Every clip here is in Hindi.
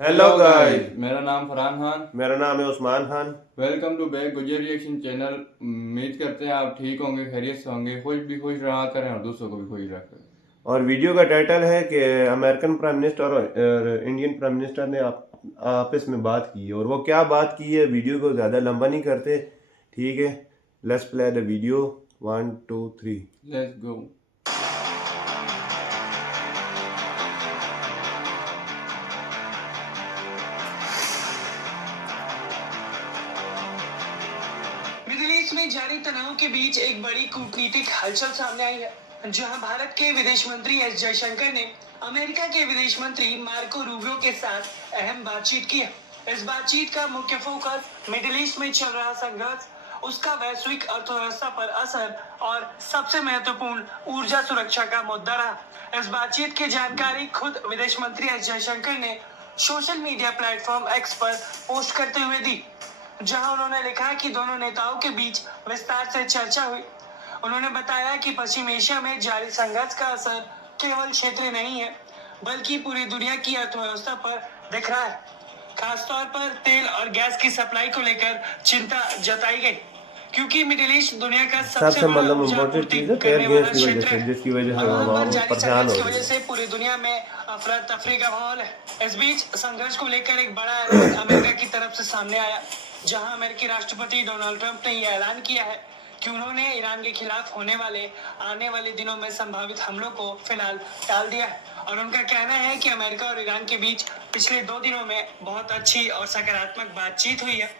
हेलो गाइस, मेरा नाम फरहान खान। मेरा नाम है Usman Khan. Welcome to back Gujjar reaction channel. उम्मीद करते हैं आप ठीक होंगे, खैरियत से होंगे, खुश भी खुश रहा करें और दूसरों को भी खुश रखें। और वीडियो का टाइटल है कि अमेरिकन प्राइम मिनिस्टर और इंडियन प्राइम मिनिस्टर ने आपस में बात की और वो क्या बात की है। वीडियो को ज़्यादा लंबा नहीं करते, ठीक है। Let's play the video. 1 2 3 let's go. Middle east में जारी तनाव के बीच एक बड़ी कूटनीतिक हलचल सामने आई है, जहां भारत के विदेश मंत्री एस जयशंकर ने अमेरिका के विदेश मंत्री मार्को रूबियो के साथ अहम बातचीत की है। इस बातचीत का मुख्य फोकस मिडिल ईस्ट में चल रहा संघर्ष, उसका वैश्विक अर्थव्यवस्था पर असर और सबसे महत्वपूर्ण ऊर्जा सुरक्षा का मुद्दा रहा। इस बातचीत की जानकारी खुद विदेश मंत्री एस जयशंकर ने सोशल मीडिया प्लेटफॉर्म एक्स पर पोस्ट करते हुए दी, जहां उन्होंने लिखा कि दोनों नेताओं के बीच विस्तार से चर्चा हुई। उन्होंने बताया कि पश्चिम एशिया में जारी संघर्ष का असर केवल क्षेत्रीय नहीं है, बल्कि पूरी दुनिया की अर्थव्यवस्था पर दिख रहा है। खासतौर पर तेल और गैस की सप्लाई को लेकर चिंता जताई गई, क्योंकि मिडिल ईस्ट दुनिया का सबसे सबसे बड़ा मतलब ऊर्जा इम्पोर्टेंट आपूर्ति चीज़ है तेल करने गैस वाला की वजह क्षेत्र से, है जिसकी वजह और से वहां पर आवाम जारी परेशान संघर्ष हो की रही वजह है। से पूरी दुनिया में अफरा तफरी का माहौल है। इस बीच संघर्ष को लेकर एक बड़ा ऐलान अमेरिका की तरफ से सामने आया, जहां अमेरिकी राष्ट्रपति डोनाल्ड ट्रंप ने यह ऐलान किया है कि उन्होंने ईरान के खिलाफ होने वाले आने वाले दिनों में संभावित हमलों को फिलहाल टाल दिया है। और उनका कहना है कि अमेरिका और ईरान के बीच पिछले 2 दिनों में बहुत अच्छी और सकारात्मक बातचीत हुई है।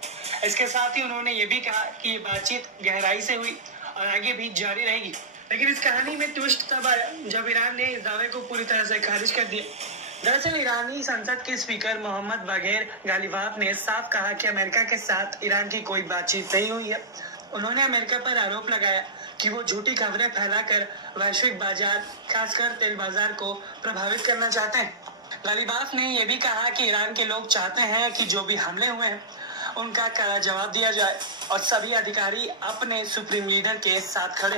इसके साथ ही उन्होंने ये भी कहा कि ये बातचीत गहराई से हुई और आगे भी जारी रहेगी। लेकिन इस कहानी में ट्विस्ट तब आया जब ईरान ने इस दावे को पूरी तरह से खारिज कर दिया। दरअसल ईरानी संसद के स्पीकर मोहम्मद बागेर गालिबाफ ने साफ कहा कि अमेरिका के साथ ईरान की कोई बातचीत नहीं हुई है। उन्होंने अमेरिका पर आरोप लगाया कि वो झूठी खबरें फैलाकर वैश्विक बाजार, खासकर तेल बाजार को प्रभावित करना चाहते हैं। गालिबाफ ने यह भी कहा कि ईरान के लोग चाहते हैं कि जो भी हमले हुए हैं उनका कड़ा जवाब दिया जाए और सभी अधिकारी अपने सुप्रीम लीडर के साथ खड़े।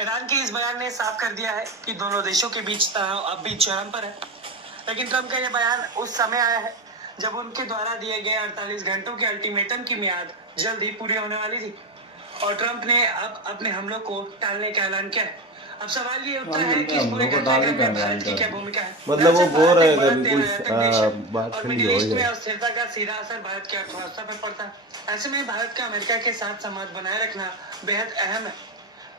ईरान के इस बयान ने साफ कर दिया है कि दोनों देशों के बीच तनाव अब भी चरम पर है। लेकिन ट्रंप का यह बयान उस समय आया है जब उनके द्वारा दिए गए 48 घंटों के अल्टीमेटम की मियाद जल्द ही पूरी होने वाली थी और ट्रंप ने अब अपने हमलों को टालने का ऐलान किया है। अब सवाल ये उठता है कि इस पूरे घटनाक्रम में भारत की क्या भूमिका है। मतलब वो बोल भारत रहे एक हैं कि बड़ा अभी तेल कोई आयातक देश है बात और ठंडी मिडिल हो ईस्ट में जाए। अस्थिरता का सीधा असर भारत की अर्थव्यवस्था पर पड़ता है। ऐसे में भारत का अमेरिका के साथ संवाद बनाए रखना बेहद अहम है।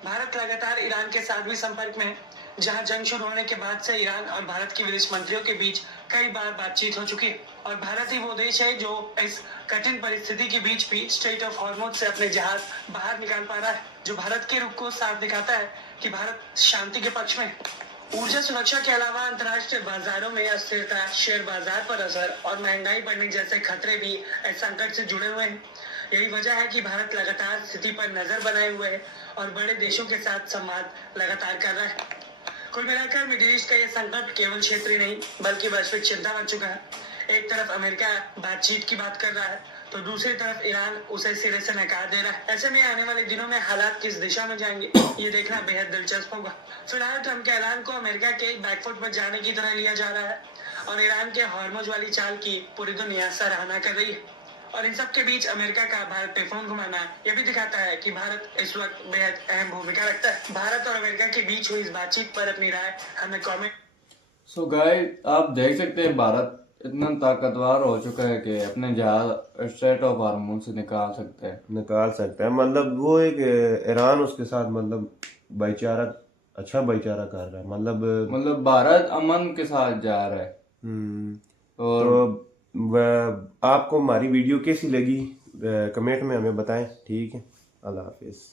भारत लगातार ईरान के साथ भी संपर्क में है, जहां जंग शुरू होने के बाद से ईरान और भारत के विदेश मंत्रियों के बीच कई बार बातचीत हो चुकी है। और भारत ही वो देश है जो इस कठिन परिस्थिति के बीच भी स्ट्रेट ऑफ हॉर्मुज से अपने जहाज बाहर निकाल पा रहा है, जो भारत के रुख को साफ दिखाता है कि भारत शांति के पक्ष में है। ऊर्जा सुरक्षा के अलावा अंतर्राष्ट्रीय बाजारों में अस्थिरता, शेयर बाजार पर असर और महंगाई बढ़ने जैसे खतरे भी इस संकट से जुड़े हुए हैं। यही वजह है कि भारत लगातार स्थिति पर नजर बनाए हुए है और बड़े देशों के साथ संवाद लगातार कर रहा है। कुल मिलाकर मिडिल ईस्ट का यह संकट केवल क्षेत्रीय नहीं बल्कि वैश्विक चिंता बन चुका है। एक तरफ अमेरिका बातचीत की बात कर रहा है तो दूसरी तरफ ईरान उसे सिरे से नकार दे रहा है। ऐसे में आने वाले दिनों में हालात किस दिशा में जाएंगे ये देखना बेहद दिलचस्प होगा। फिलहाल ट्रंप के ऐलान को अमेरिका के बैकफुट पर जाने की तरह लिया जा रहा है और ईरान के हॉर्मुज वाली चाल की पूरी दुनिया सराहना कर रही है। और इन सब के बीच अमेरिका का भारत पे फोन घुमाना यह भी दिखाता है कि भारत इस वक्त बेहद अहम भूमिका रखता है। भारत और अमेरिका के बीच हुई इस बातचीत पर अपनी राय हमें कमेंट। सो गाइस, आप देख सकते हैं भारत इतना ताकतवर हो चुका है कि अपने जहाज स्ट्रेट ऑफ हार्मोन से निकाल सकता है। मतलब वो एक ईरान उसके साथ मतलब भाईचारा, अच्छा भाईचारा कर रहा है। मतलब भारत अमन के साथ जा रहा है। और तो आपको हमारी वीडियो कैसी लगी कमेंट में हमें बताएं, ठीक है। अल्लाह हाफिज़।